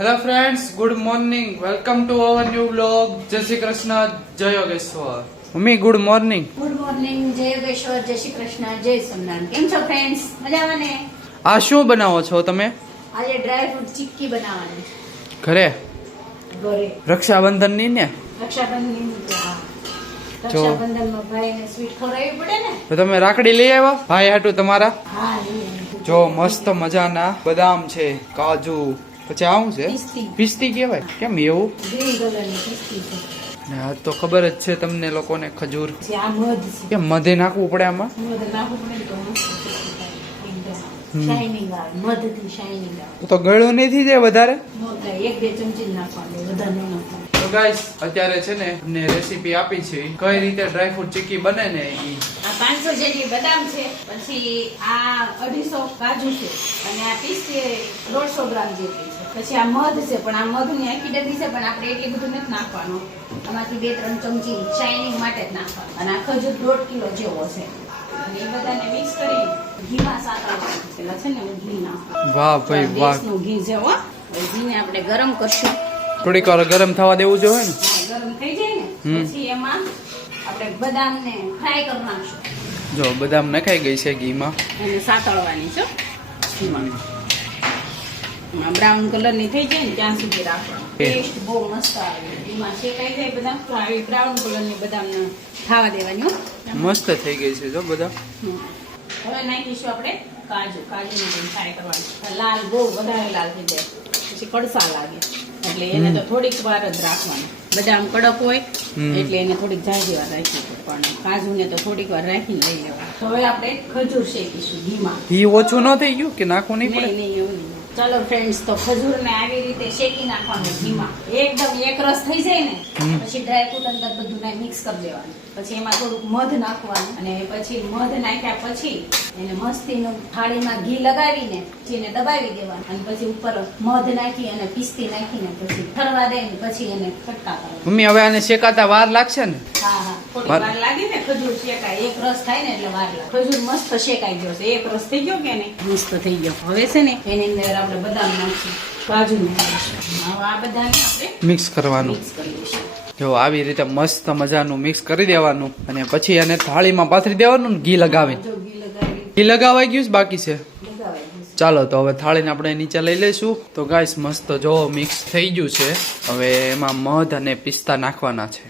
Hello friends good morning welcome to our new blog જય શ્રી કૃષ્ણ જય Yogeshwar mummy good morning good morning જય યોગેશ્વર જય શ્રી કૃષ્ણ જય સોમનાથ કેમ છો ફ્રેન્ડ્સ મજામાં ને? આ શું બનાવો છો તમે? આજે ડ્રાય ફ્રૂટ ચીક્કી બનાવવાની. ઘરે? ઘરે. રક્ષાબંધનની? ને રક્ષાબંધન જો. રક્ષાબંધનમાં ભાઈને સ્વીટ ખવડાવવી પડે ને? તો તમે રાખડી લઈ આવ્યા? ભાઈ હાટુ તમારા? હા જો મસ્ત મજાના બદામ છે કાજુ પછી આવું છે? પિસ્તી. કહેવાય? કેમ એવું? આ તો ખબર જ છે તમને લોકોને ખજૂર. મધ કેમ મધે નાખવું પડે આમાં? તો ગળ્યો નથી જાય વધારે? એક બે ચમચી નાખવાનું વધારે ગાઈસ અત્યારે છે ને ને રેસીપી આપી છે. કઈ રીતે ડ્રાય ફ્રૂટ ચીકી બને ને ઈ. આ જેટલી બદામ છે પછી આ અઢીસો કાજુ છે અને આ પિસ્તી દોઢસો ગ્રામ જેટલી છે. પછી આ મધ છે પણ આ મધની આખી ડબ્બી છે પણ આપણે એટલી બધું નથી નાખવાનું. આમાંથી બે ત્રણ ચમચી શાઇનિંગ માટે જ નાખવાનું. અને આ ખજૂર દોઢ કિલો જેવો છે. અને એ બધાને મિક્સ કરી ઘીમાં સાતળવાનું પેલા છે ને હું ઘી નાખું. વાહ ભાઈ વાહ. ઘી છે હો. ઘીને આપણે ગરમ કરશું. થોડીક વાર ગરમ થવા દેવું જોઈએ ને? ગરમ થઈ જાય ને પછી એમાં આપણે બદામને ફ્રાય કરી નાખશું. જો બદામ નખાઈ ગઈ છે ઘીમાં. એને સાતળવાની છે. બ્રાઉન કલરની થઈ જાય ને ત્યાં સુધી રાખવાનું. ટેસ્ટ બહુ મસ્ત આવે. એમાં શેકાઈ જાય બધા તો આવી બ્રાઉન કલરની બદામ ખાવા દેવાની મસ્ત થઈ ગઈ છે જો બધા હવે નાખીશું આપણે કાજુ. કાજુ ને ફ્રાય કરવાનું લાલ બહુ વધારે લાલ થઈ જાય. પછી કડસા લાગે. એટલે એને તો થોડીક વાર જ રાખવાનું. બદામ કડક હોય એટલે એને થોડીક જાજી વાર રાખી પણ કાજુ ને તો થોડીક વાર રાખીને લઈ લેવા. હવે આપણે ખજૂર શેકીશું ઘીમાં. ઘી ઓછું ન થઈ ગયું કે નાખવું નહીં પડે? નહીં એવું નહીં. ચાલો ફ્રેન્ડ્સ તો ખજૂર ને આવી રીતે શેકી નાખવાનું ઘીમાં. એકદમ એક રસ થઈ જાય ને પછી ડ્રાયફ્રૂટ અંદર બધું મિક્સ કરી દેવાનું. પછી એમાં થોડુંક મધ નાખવાનું અને પછી મધ નાખ્યા પછી એને મસ્તીનું થાળીમાં ઘી લગાવીને પછી એને દબાવી દેવાનું. અને પછી ઉપર મધ નાખી અને પિસ્તી નાખીને પછી ઠરવા દે ને પછી એને ખટકા કરવા મમ્મી હવે આને શેકાતા વાર લાગશે ને? હા હા. થોડી વાર- વાર લાગે ને ખજૂર શેકાય. એક રસ થાય ને એટલે વાર લાગે. ખજૂર મસ્ત શેકાઈ ગયો છે. એક રસ થઈ ગયો કે નહીં? મસ્ત થઈ ગયો. હવે છે ને એની અંદર આપણે બદામ નાખીશું કાજુ નાખીશું આ બધાને આપણે મિક્સ કરવાનું. મિક્સ કરી દઈશું. જો આવી રીતે મસ્ત મજાનું મિક્સ કરી દેવાનું અને પછી એને થાળીમાં પાથરી દેવાનું ઘી લગાવી. ઘી લગાવાઈ ગયું બાકી છે? ચાલો તો હવે થાળીને આપણે નીચે લઈ લઈશું. તો ગાઈસ મસ્ત જો મિક્સ થઈ ગયું છે. હવે એમાં મધ અને પિસ્તા નાખવાના છે.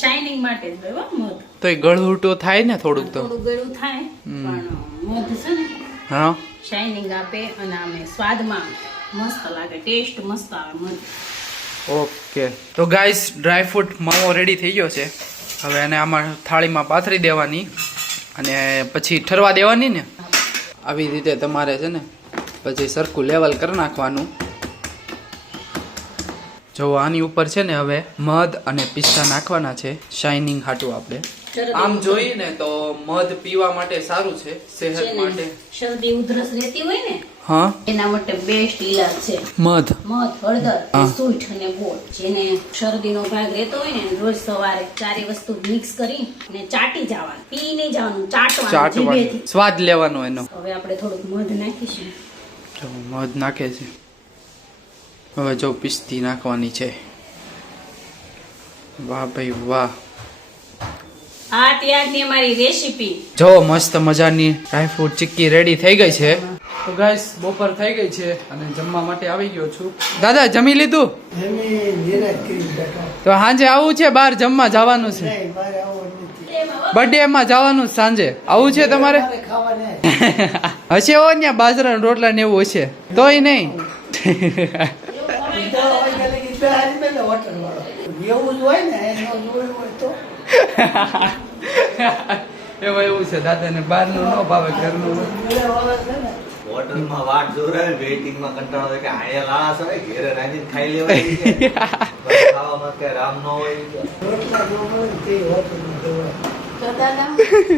શાઇનિંગ માટે મધ. તો એ ગળહૂટો થાય ને થોડુંક તો. થોડું ગળું થાય પણ મધ છે ને હા. શાઇનિંગ આપે અને આમે સ્વાદમાં મસ્ત લાગે ટેસ્ટ મસ્ત આવે મને ઓકે. તો ગાઈસ ડ્રાય ફ્રૂટ માવો રેડી થઈ ગયો છે. હવે એને આમાં થાળીમાં પાથરી દેવાની અને પછી ઠરવા દેવાની ને. આવી રીતે તમારે છે ને પછી સરખું લેવલ કરી નાખવાનું. જો આની ઉપર છે ને હવે મધ અને પિસ્તા નાખવાના છે શાઇનિંગ હાટું આપણે. આમ જોઈએ ને તો મધ પીવા માટે સારું છે સેહત માટે. શરદી ઉધરસ રહેતી હોય ને હા? એના માટે બેસ્ટ ઈલાજ છે. મધ? મધ હળદર. સૂંઠ અને ગોળ જેને શરદીનો ભાગ રહેતો હોય ને રોજ સવારે ચારે વસ્તુ મિક્સ કરી ને ચાટી જવાનું પી નહીં જવાનું ચાટવાનું. જીભેથી. સ્વાદ લેવાનો એનો. હવે આપણે થોડુંક મધ નાખીશું. જો મધ નાખે છે. હવે જો પિસ્તી નાખવાની છે. વાહ ભાઈ વાહ. આ ત્યારની અમારી રેસીપી. જો મસ્ત મજાની ડ્રાયફ્રૂટ ચીક્કી રેડી થઈ ગઈ છે. તો ગાઈસ બપોર થઈ ગઈ છે અને જમવા માટે આવી ગયો છું. દાદા જમી લીધું? તો સાંજે આવું છે બહાર જમવા જવાનું છે? બર્થડે માં જવાનું છે સાંજે. આવું છે તમારે? હશે હો ને બાજરાના રોટલા ને એવું હશે. તોય નહીં. એવું જ હોય ને એમાં એવું છે દાદાને બહારનું ન ભાવે ઘરનું હોટલમાં વાટ જોરાય વેઇટિંગમાં કંટાળો આવે કે આયા લાળા સવાય ઘેરે રાંધીને ખાઈ લેવાય ખાવામાં કે રામ ન હોય રોટલા જો મળે ને તે હોટલમાં જવાય. તો દાદા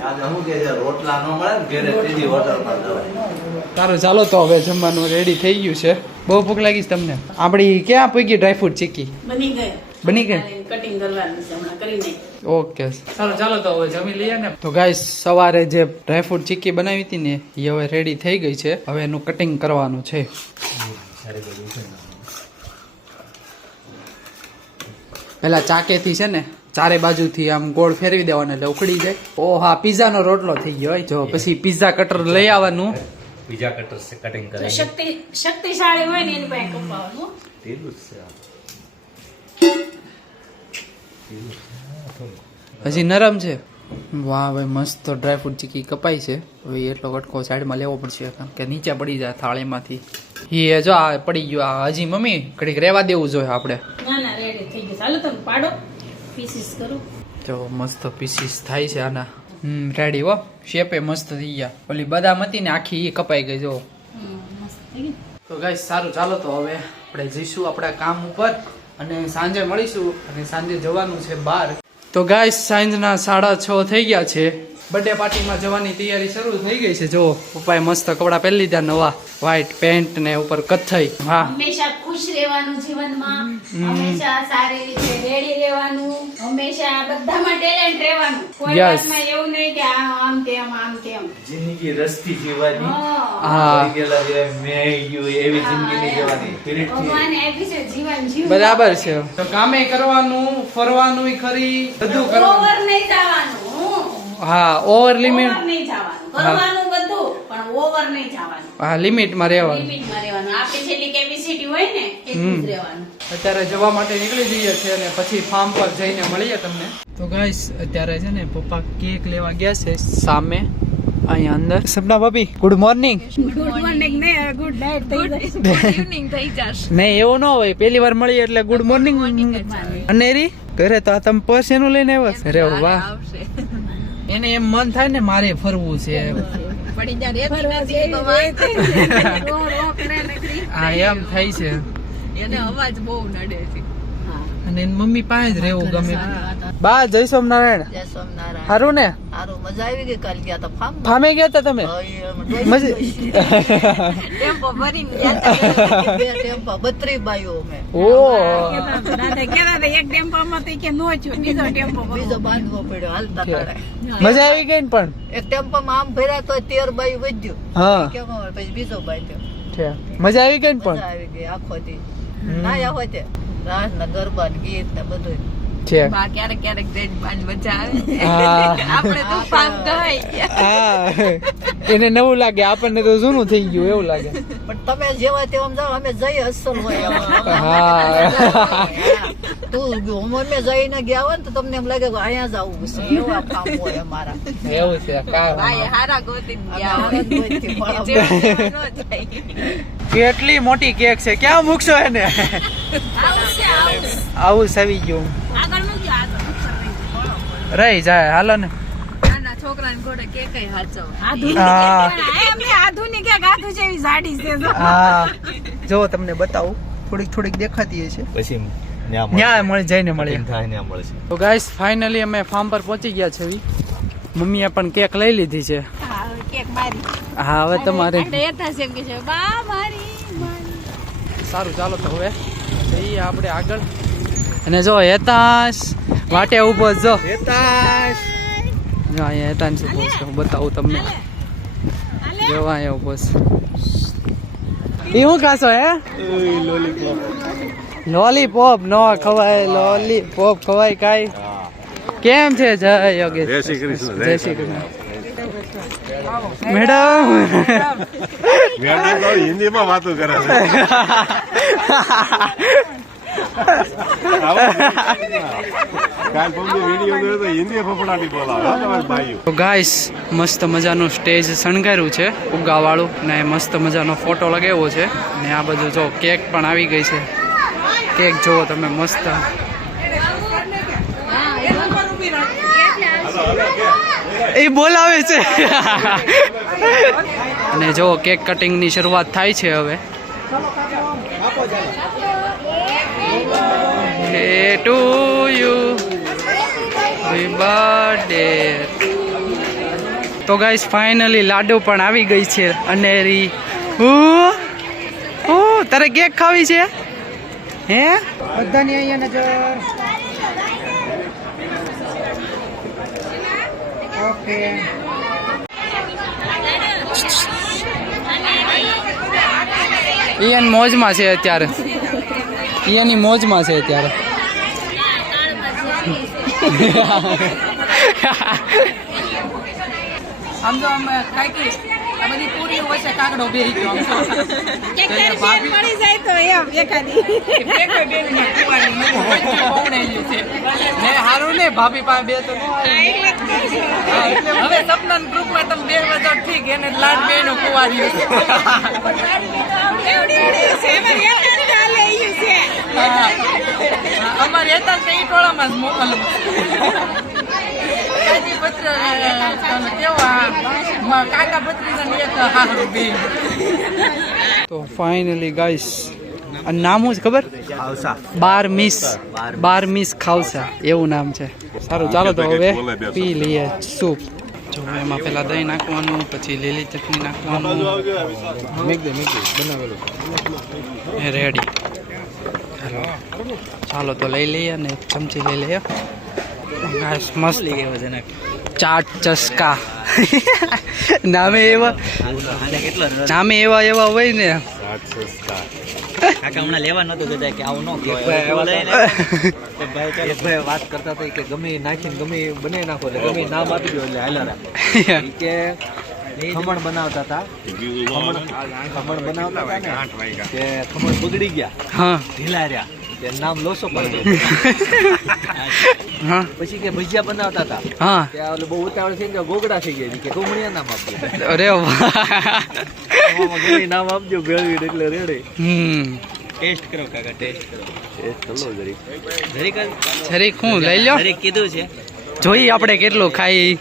આજે શું કે છે રોટલા ન મળે ને ઘેરે ત્રીજી હોટલમાં જવાય. જવાય. સારું ચાલો તો હવે જમવાનું રેડી થઈ ગયું છે. બહુ ભૂખ લાગી તમને. આપણી ક્યાં પૈકી ડ્રાયફ્રૂટ ચીકી બની ગઈ. બની ગઈ? કટિંગ કરવાનું છે હમણાં કરી કરી નાખી. ઓકે. ચાલો ચાલો તો હવે જમી લઈએ ને. તો ગાય સવારે જે ડ્રાયફ્રૂટ ચીક્કી બનાવી હતી ને એ હવે રેડી થઈ ગઈ છે. હવે એનું કટિંગ કરવાનું છે. પેલા ચાકેથી છે ને ચારે બાજુથી આમ ગોળ ફેરવી દેવાનો એટલે ઉખડી જાય. ઓ હા પિઝાનો રોટલો થઈ ગયો હોય. જો પછી પીઝા કટર લઈ આવવાનું. પીઝા કટર કટિંગ કરે શક્તિ શક્તિશાળી હોય ને એની પાસે કપાવવાનું તેલું જ છે. હજી નરમ છે. વાહ ભાઈ મસ્ત ડ્રાયફ્રૂટ ચીકી કપાઈ છે. હવે એટલો કટકો સાઈડમાં લેવો પડશે કારણ કે નીચે પડી જાય થાળીમાંથી. એ જો આ પડી ગયો. આ હજી મમ્મી ઘડીક રહેવા દેવું જોઈએ આપણે. ના ના રેડી થઈ ગયું. ચાલો તમે પાડો. પીસીસ કરો. જો મસ્ત પીસીસ થાય છે આના. હમ રેડી હો. શેપે મસ્ત થઈ ગયા. ઓલી બદામ હતી ને આખી એ કપાઈ ગઈ જો. તો ગાઈસ સારું. ચાલો તો હવે આપણે જઈશું આપણા કામ ઉપર. અને સાંજે મળીશું અને સાંજે જવાનું છે બહાર તો ગાય સાંજના સાડા છ થઈ ગયા છે. બર્થડે પાર્ટીમાં જવાની તૈયારી શરૂ થઈ ગઈ છે. જો પપ્પાએ મસ્ત કપડાં પહેરી લીધા નવા. વ્હાઈટ પેન્ટ ને ઉપર કથ્થઈ. હા. હંમેશા ખુશ રહેવાનું જીવનમાં. હંમેશા સારી રીતે રેડી રહેવાનું. હંમેશા બધામાં ટેલેન્ટ રહેવાનું. કોઈ વાતમાં એવું નહીં કે આમ તેમ આમ તેમ. જિંદગી રસ્તી જીવવાની બરાબર છે. તો કામે કરવાનું ફરવાનું ખરી બધું કરવાનું. ઓવર નહીં જવાનું હા. ઓવર લિમિટ કરવાનું બધું પણ ઓવર નહીં જવાનું. હા લિમિટમાં રહેવાનું. લિમિટમાં રહેવાનું. આપણી જેટલી કેપેસિટી હોય ને એટલું જ રહેવાનું. અત્યારે જવા માટે નીકળી જઈએ છીએ અને પછી ફાર્મ પર જઈને મળીએ તમને. તો ગાઈસ અત્યારે છે ને પપ્પા કેક લેવા ગયા છે સામે. અહીંયા અંદર. સપના ભાભી ગુડ મોર્નિંગ ગુડ મોર્નિંગ ને ગુડ નાઇટ થઈ જશે. નહીં એવું ન હોય. પહેલી વાર મળીએ એટલે ગુડ મોર્નિંગ અનેરી ઘરે તો આ તમે પર્સ એનું લઈને આવ્યા અરે વાહ. એને એમ મન થાય ને મારે ફરવું છે. હા એમ થાય છે. એને અવાજ બહુ નડે છે. અને એની મમ્મી પાસે જ રહેવું ગમે. બા જય સોમનારાયણ જય સોમનારાયણ સારું ને? સારું મજા આવી ગઈ? કાલ ગયા તો ફાર્મ? ફામે ગયા હતા તમે? મજા ટેમ્પો ભરીને ગયા તા. ટેમ્પો બત્રી બાયો અમે. ઓ. દાદા કેતા હતા એક ટેમ્પોમાં તો કે નો છું બીજો ટેમ્પો બીજો બાંધવો પડ્યો હાલતા તારે. મજા આવી ગઈ ને પણ? એક ટેમ્પોમાં આમ ભર્યા તો તેર બાય વધ્યું. હા. કેમ પછી બીજો બાંધ્યો. મજા આવી ગઈ ને મજા પણ? આવી ગઈ આખો દી નાયા હોય તે. રાસ ને ગરબા ને ગીત ને બધું છે. ક્યારેક ક્યારેક મજા આવે. આપણે તો ગઈ એને નવું લાગે આપણને તો જૂનું થઈ ગયું એવું લાગે. પણ તમે જેવા તેવા જાઓ અમે જઈ અસલ હોય. હા. તું અમે જઈને ગયા હોય ને તો તમને એમ લાગે કે અહીંયા જ આવવું છે એવા કામ હોય અમારા. એવું છે કાંઈ હારા ગોતી કેટલી મોટી કેક છે? ક્યાં મૂકશો એને? આવું સવી ગયું. રહી જાય હાલો ને. નાના છોકરાને ઘોડે કે કઈ હાચવ. હા. એમની આધુનિક એક આધુ જેવી સાડી છે જો. તમને બતાવું. થોડીક થોડીક દેખાતી છે પછી ન્યા મળશે. ન્યા મળી. જઈને મળશે. તો ગાઈસ ફાઇનલી અમે ફાર્મ પર પહોંચી ગયા છે મમ્મીએ પણ કેક લઈ લીધી છે. હા, હવે કેક મારી. હા હવે તમારે એટલે યથા છે એમ કે છે બા મારી મારી સારું ચાલો તો હવે જઈએ આપણે આગળ. અને જો હેતાશ વાટે ઊભો છે જો. હેતાશ. જો અહીંયા હેતાશ ઊભો છે હું બતાવું તમને. જો અહીંયા ઊભો છે. એ શું ખાશો હે? લોલીપોપ નો ખવાય લોલીપોપ ખવાય કાઈ. કેમ છે જય યોગેશ? જય શ્રી કૃષ્ણ જય શ્રી કૃષ્ણ. મેડમ. મેડમ તો હિન્દીમાં વાતો કરે છે. ગાઈસ મસ્ત મજાનું સ્ટેજ શણગાર્યું છે ઉગાવાળું ને મસ્ત મજાનો ફોટો લગાવ્યો છે. ને આ બધું જો કેક પણ આવી ગઈ છે. કેક જુઓ તમે મસ્ત. એ બોલાવે છે. અને જો કેક કટિંગની શરૂઆત થાય છે હવે. હે ટુ યુ બર્થડે તો ગાઈસ ફાઇનલી લાડુ પણ આવી ગઈ છે અને રી ઓ ઓ તારે કેક ખાવી છે? હે? બધાની અહીંયા નજર. ઓકે. ઈયન મોજમાં છે અત્યારે. ઈયનની મોજમાં છે અત્યારે. આમ તો આમ કાંઈક આ બધી પૂરી વચ્ચે કાકડો બેહી ગયો. મળી જાય તો એમ એકાદી. છે. ને હારું ને ભાભી પાસે બે તો ન આવે. હા, એટલે હવે સપના ગ્રુપમાં તમે બે વાજો ઠીક એને લાડ બે નું કુંવારી છે. છે. અમારે હતા તે ટોળામાં જ મોકલવું કાજી કેવા કાકા ભત્રીજાને એક હારું બેન તો ફાઇનલી ગાઈસ નામ શું છે ખબર? બાર મિસ બાર મિસ. ખાવસા એવું નામ છે. સારું ચાલો તો હવે પી લઈએ સૂપ. જો એમાં પેલા દહીં નાખવાનું પછી લીલી ચટણી નાખવાનું. રેડી ચાલો ચાલો તો લઈ લઈએ અને એક ચમચી લઈ લઈએ. મસ્ત. ચાટ ચસ્કા. નામે એવા નામે એવા એવા હોય ને. કાકા હમણાં લેવા નતું કહેતા કે આવું ન કહેવાય. એવું લઈને એક ભાઈ વાત કરતા હતા કે ગમે નાખીને ગમે ઈ બનાવી નાખો એટલે ગમે નામ આપી દો એટલે હાલ્યા કે ખમણ બનાવતા હતા. ખમણ ખમણ બનાવતા હતા કે ખમણ બગડી ગયા. હા. ઢીલા રહ્યા. નામ લોસો પડી હા. પછી કે ભજીયા બનાવતા હતા. હા. ત્યાં ઓલું બહુ ઉતાવળ થઈ ગયો ગોગડા થઈ ગયા કે કોમળિયા નામ આપજો. અરે વાહ. નામ આપજો ભેળવી એટલે રેડે. હમ. ટેસ્ટ કરો કાકા ટેસ્ટ કરો. હું લઈ લ્યો? કીધું છે. જોઈએ આપણે કેટલું ખાઈ.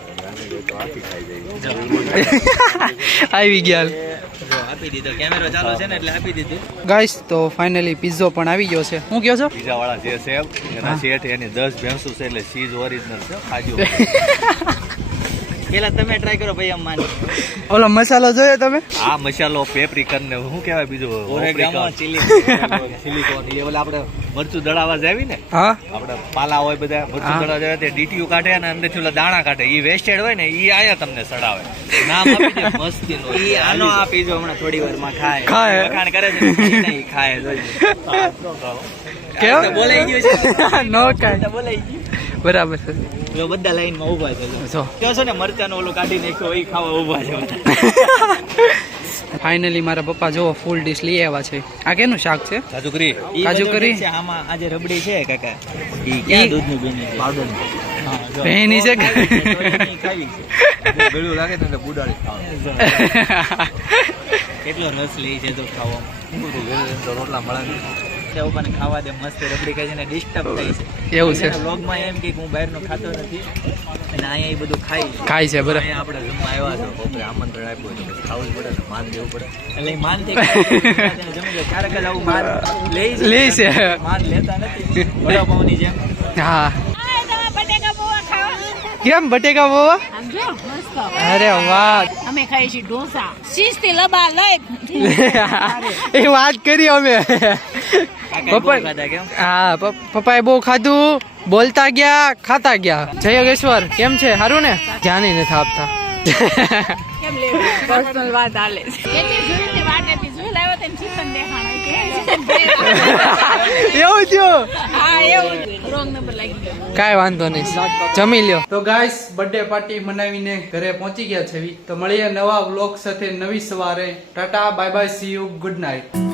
આવી ગયા. આપી દીધો. કેમેરો ચાલુ છે ને એટલે આપી દીધું. ગાઈસ તો ફાઇનલી પિઝો પણ આવી ગયો છે. શું કયો છો? પીઝા વાળા જે છે એના શેઠ એની દસ ભેંસું છે એટલે ચીઝ ઓરિજિનલ છે ખાજો. પેલા તમે ટ્રાય કરો ભાઈ આમ ઓલો મસાલો જોયો તમે? આ મસાલો પેપ્રિકન ને શું કહેવાય બીજું ઓરેગામો ચીલી સિલિકોન એ ઓલા આપણે મરચું દળાવા જાવી ને હા. આપણે પાલા હોય બધા મરચું દળાવા જાવે તે ડીટીયુ કાઢે અને અંદર ઓલા દાણા કાઢે. એ વેસ્ટેડ હોય ને એ આયા તમને સડાવે. નામ આપી દે મસ્તીનું. ઈ આનો આ જો હમણાં થોડી વારમાં ખાય. ખાય. વખાણ કરે છે નહીં ખાય જોઈએ કેમ બોલાઈ ગયો છે. નો કાય તો બોલાઈ ગયું. બરાબર છે. જો બધા લાઈનમાં ઊભા છે જો. કહો છો ને મરચાનું ઓલો કાઢી નાખ્યો એ ખાવા ઊભા છે ફાઇનલી મારા પપ્પા જો ફૂલ ડીશ લઈ આવ્યા છે. આ કેનું શાક છે? કાજુ કરી કાજુ કરી? આમાં આજે રબડી છે કાકા. ઈ ક્યાં દૂધનું બન્યું છે? પાવડર. જો. ભેની છે ગળ્યું લાગે તો એટલે ખાવા કેટલો રસ લે છે તો ખાવામાં રોટલા મળે ને. તે ખાવા દે મસ્ત રબડી ખાઈ છે ને ડિસ્ટર્બ થાય છે. એવું છે. વ્લોગમાં એમ કે હું બહારનું ખાતો નથી. અને અહીંયા એ બધું ખાઈ ખાય છે બરાબર. અહીંયા આપણે જમવા આવ્યા છો બપોરે આમંત્રણ આપ્યું તો ખાવું જ પડે ને માન દેવું પડે. એટલે માનથી છે. જમી લે. ક્યારેક જ આવું માન લે છે. લે છે. માન લેતા નથી. વડાપાઉંની જેમ. હા. બટેકા પૌવા કેમ બટેકા બોવા અરે વાહ. અમે ખાઈ છીએ ઢોસા. શીશથી લબા લઈ. એ વાત કરી અમે. પપ્પા હા પપ્પાએ બહુ ખાધું બોલતા ગયા ખાતા ગયા. જય યોગેશ્વર કેમ છે? સારું ને? ધ્યાન નથી આપતા. એવું થયું? કાંઈ વાંધો નહીં. જમી લ્યો. તો ગાઈસ બર્થડે પાર્ટી મનાવીને ઘરે પહોંચી ગયા છે તો મળીએ નવા બ્લોગ સાથે નવી સવારે. Tata bye bye see you good night